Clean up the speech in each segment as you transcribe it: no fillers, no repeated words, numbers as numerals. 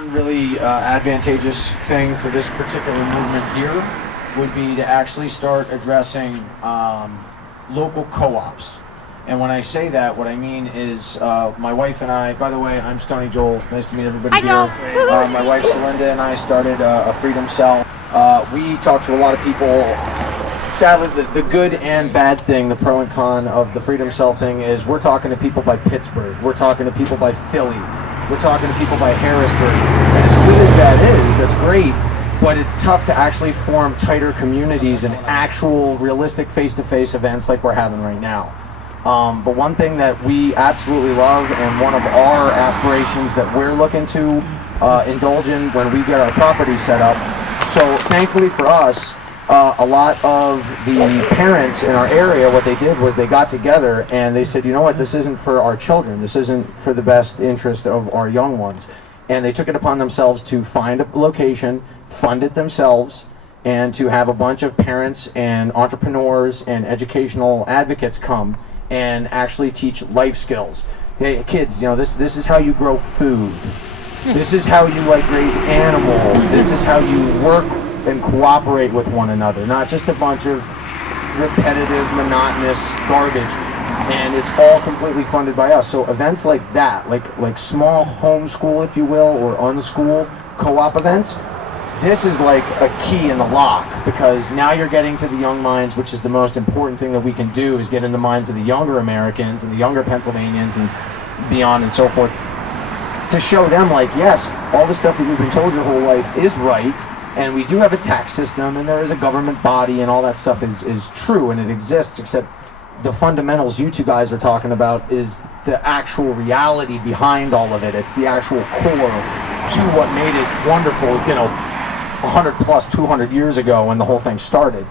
one really advantageous thing for this particular movement here would be to actually start addressing local co-ops. And when I say that, what I mean is my wife and I, by the way, I'm Stony Joel. Nice to meet everybody here. My wife Celinda and I started a Freedom Cell. We talked to a lot of people. Sadly, the good and bad thing, the pro and con of the Freedom Cell thing is we're talking to people by Pittsburgh. We're talking to people by Philly. We're talking to people by Harrisburg. And as good as that is, that's great. But it's tough to actually form tighter communities and actual realistic face-to-face events like we're having right now. But one thing that we absolutely love, and one of our aspirations that we're looking to indulge in when we get our property set up. So thankfully for us, a lot of the parents in our area, what they did was they got together and they said, you know what, this isn't for our children. This isn't for the best interest of our young ones. And they took it upon themselves to find a location, fund it themselves, and to have a bunch of parents and entrepreneurs and educational advocates come and actually teach life skills. Hey kids, you know, this is how you grow food. This is how you raise animals. This is how you work and cooperate with one another, not just a bunch of repetitive, monotonous garbage. And it's all completely funded by us. So events like that, like small homeschool, if you will, or unschool co-op events, this is like a key in the lock, because now you're getting to the young minds, which is the most important thing that we can do, is get in the minds of the younger Americans and the younger Pennsylvanians and beyond and so forth, to show them yes, all the stuff that you've been told your whole life is right, and we do have a tax system and there is a government body and all that stuff is true and it exists, except the fundamentals you two guys are talking about is the actual reality behind all of it. It's the actual core to what made it wonderful, 100 plus 200 years ago when the whole thing started,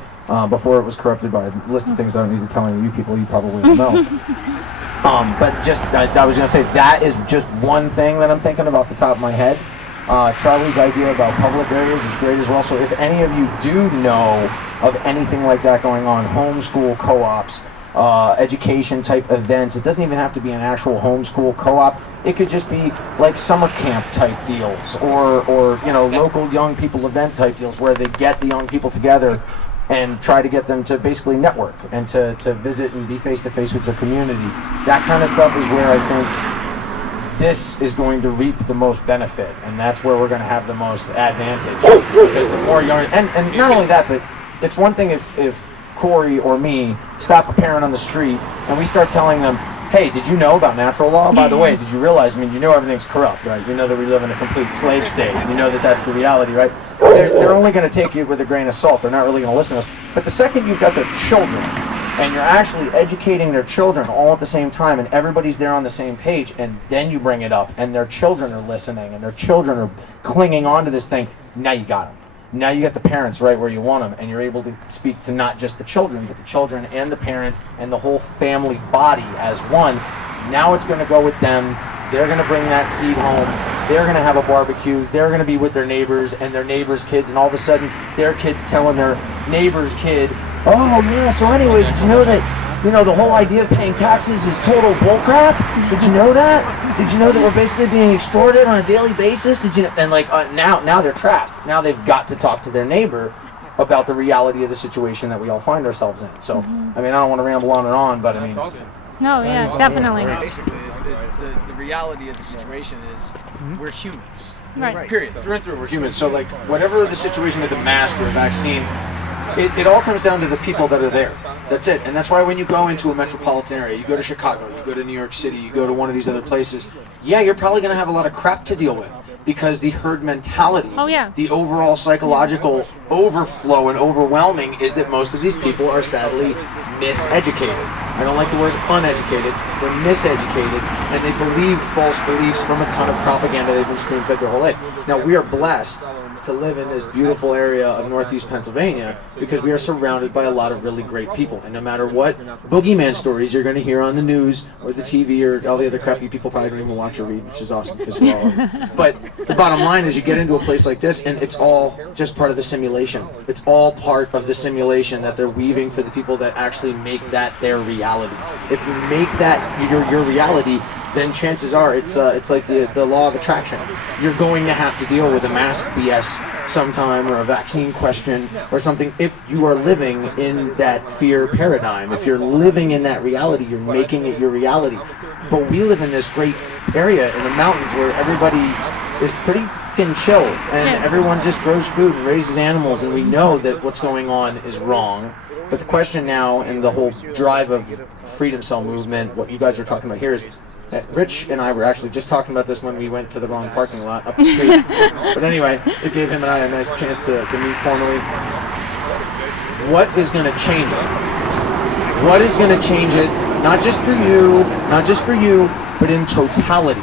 before it was corrupted by a list of things I don't need to tell any of you people, you probably don't know. But just, I was going to say, that is just one thing that I'm thinking about the top of my head. Charlie's idea about public areas is great as well. So if any of you do know of anything like that going on, homeschool co-ops, education type events, it doesn't even have to be an actual homeschool co-op. It could just be like summer camp type deals, or local young people event type deals where they get the young people together and try to get them to basically network and to visit and be face-to-face with their community. That kind of stuff is where I think this is going to reap the most benefit, and that's where we're going to have the most advantage. Because the more young, and not only that, but it's one thing if Cory or me stop a parent on the street and we start telling them, hey, did you know about natural law? By the way, did you realize, you know everything's corrupt, right? You know that we live in a complete slave state. You know that that's the reality, right? They're only going to take you with a grain of salt. They're not really going to listen to us. But the second you've got their children, and you're actually educating their children all at the same time, and everybody's there on the same page, and then you bring it up, and their children are listening, and their children are clinging on to this thing, now you got them. Now you get the parents right where you want them, and you're able to speak to not just the children, but the children and the parent and the whole family body as one. Now it's going to go with them. They're going to bring that seed home. They're going to have a barbecue. They're going to be with their neighbors and their neighbors' kids, and all of a sudden their kids telling their neighbor's kid, oh yeah, so anyway, did you know that the whole idea of paying taxes is total bullcrap? Did you know that? Did you know that we're basically being extorted on a daily basis? Did you know? And now they're trapped. Now they've got to talk to their neighbor about the reality of the situation that we all find ourselves in. So, I don't want to ramble on and on, but No, yeah, definitely. Basically, is the reality of the situation is we're humans. Right. Period. Through and through, we're humans. So, whatever the situation with the mask or the vaccine, it all comes down to the people that are there. That's it. And that's why when you go into a metropolitan area, you go to Chicago, you go to New York City, you go to one of these other places, yeah, you're probably going to have a lot of crap to deal with, because the herd mentality, the overall psychological overflow and overwhelming is that most of these people are sadly miseducated. I don't like the word uneducated. They're miseducated, and they believe false beliefs from a ton of propaganda they've been spoon-fed their whole life. Now, we are blessed to live in this beautiful area of Northeast Pennsylvania because we are surrounded by a lot of really great people, and no matter what boogeyman stories you're going to hear on the news or the TV or all the other crap you people probably don't even watch or read, which is awesome because you're all but the bottom line is you get into a place like this and it's all just part of the simulation. It's all part of the simulation that they're weaving for the people that actually make that their reality. If you make that your reality, then chances are it's like the law of attraction. You're going to have to deal with a mask BS sometime, or a vaccine question or something, if you are living in that fear paradigm. If you're living in that reality, you're making it your reality. But we live in this great area in the mountains where everybody is pretty fucking chill, and everyone just grows food and raises animals, and we know that what's going on is wrong. But the question now, and the whole drive of Freedom Cell movement, what you guys are talking about here is that Rich and I were actually just talking about this when we went to the wrong parking lot up the street. But anyway, it gave him and I a nice chance to meet formally. What is going to change it? What is going to change it? Not just for you, but in totality.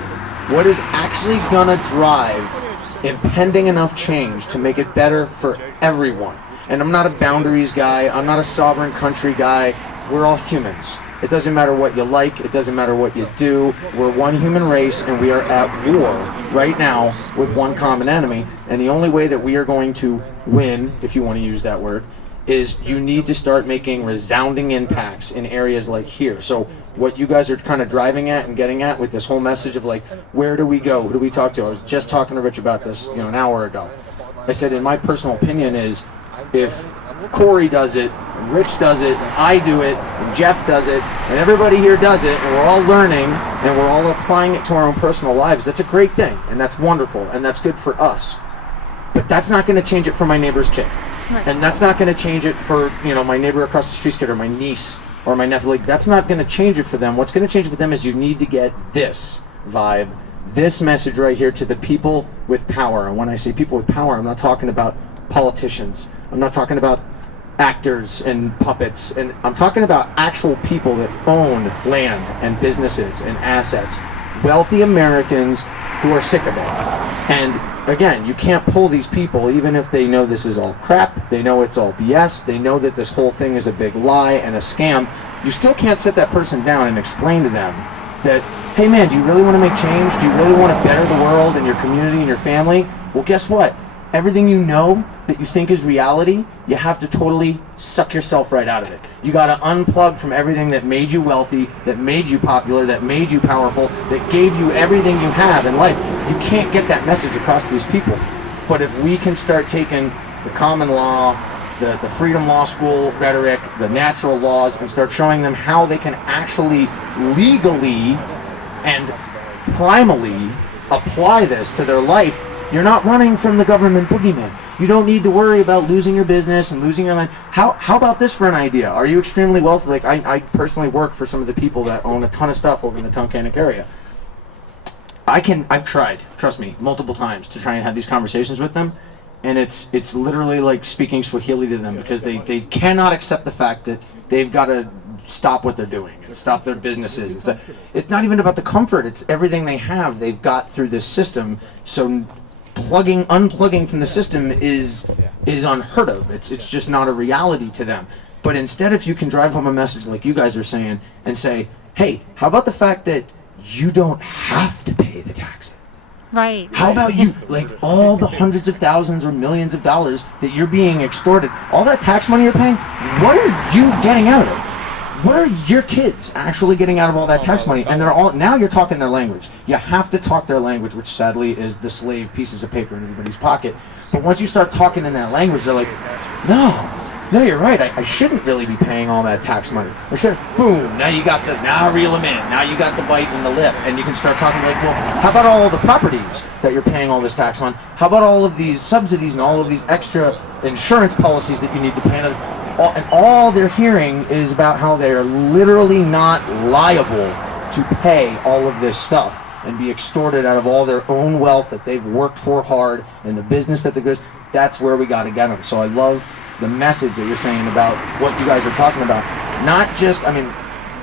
What is actually going to drive impending enough change to make it better for everyone? And I'm not a boundaries guy. I'm not a sovereign country guy. We're all humans. It doesn't matter what you like. It doesn't matter what you do. We're one human race, and we are at war right now with one common enemy. And the only way that we are going to win, if you want to use that word, is you need to start making resounding impacts in areas like here. So what you guys are kind of driving at and getting at with this whole message of like, where do we go? Who do we talk to? I was just talking to Rich about this, an hour ago. I said, in my personal opinion is, if Cory does it, and Rich does it, and I do it, and Jeff does it, and everybody here does it, and we're all learning, and we're all applying it to our own personal lives, that's a great thing, and that's wonderful, and that's good for us. But that's not going to change it for my neighbor's kid. Right. And that's not going to change it for, my neighbor across the street's kid, or my niece, or my nephew. Like, that's not going to change it for them. What's going to change it for them is you need to get this vibe, this message right here to the people with power. And when I say people with power, I'm not talking about politicians. I'm not talking about actors and puppets, and I'm talking about actual people that own land and businesses and assets, wealthy Americans who are sick of it. And again, you can't pull these people, even if they know this is all crap, they know it's all BS, they know that this whole thing is a big lie and a scam. You still can't sit that person down and explain to them that, hey man, do you really want to make change? Do you really want to better the world and your community and your family? Well, guess what? Everything you know that you think is reality, you have to totally suck yourself right out of it. You got to unplug from everything that made you wealthy, that made you popular, that made you powerful, that gave you everything you have in life. You can't get that message across to these people. But if we can start taking the common law, the freedom law school rhetoric, the natural laws, and start showing them how they can actually legally and primally apply this to their life, you're not running from the government boogeyman. You don't need to worry about losing your business and losing your land. How about this for an idea? Are you extremely wealthy? Like, I personally work for some of the people that own a ton of stuff over in the Tunkhannock area. I've tried, trust me, multiple times to try and have these conversations with them, and it's literally like speaking Swahili to them, because they cannot accept the fact that they've got to stop what they're doing and stop their businesses and stuff. It's not even about the comfort, it's everything they have they've got through this system. So unplugging from the system is unheard of. It's just not a reality to them. But instead, if you can drive home a message like you guys are saying and say, hey, how about the fact that you don't have to pay the taxes? Right. How about you, like all the hundreds of thousands or millions of dollars that you're being extorted, all that tax money you're paying, what are you getting out of it? What are your kids actually getting out of all that tax money? And they're all, now you're talking their language. You have to talk their language, which sadly is the slave pieces of paper in everybody's pocket. But once you start talking in that language, they're like, no, you're right. I shouldn't really be paying all that tax money. Or should, boom, now reel them in. Now you got the bite in the lip. And you can start talking like, well, how about all the properties that you're paying all this tax on? How about all of these subsidies and all of these extra insurance policies that you need to pay? And all they're hearing is about how they're literally not liable to pay all of this stuff and be extorted out of all their own wealth that they've worked for hard and the business that they're good. That's where we got to get them. So I love the message that you're saying about what you guys are talking about. Not just,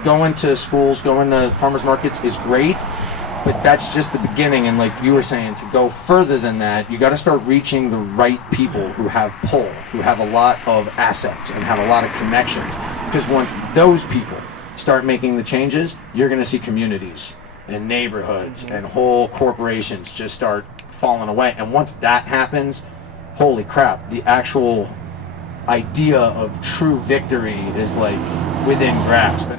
going to schools, going to farmers markets is great, but that's just the beginning. And like you were saying, to go further than that, you got to start reaching the right people who have pull, who have a lot of assets and have a lot of connections. Because once those people start making the changes, you're going to see communities and neighborhoods and whole corporations just start falling away. And once that happens, holy crap, the actual idea of true victory is like within grasp.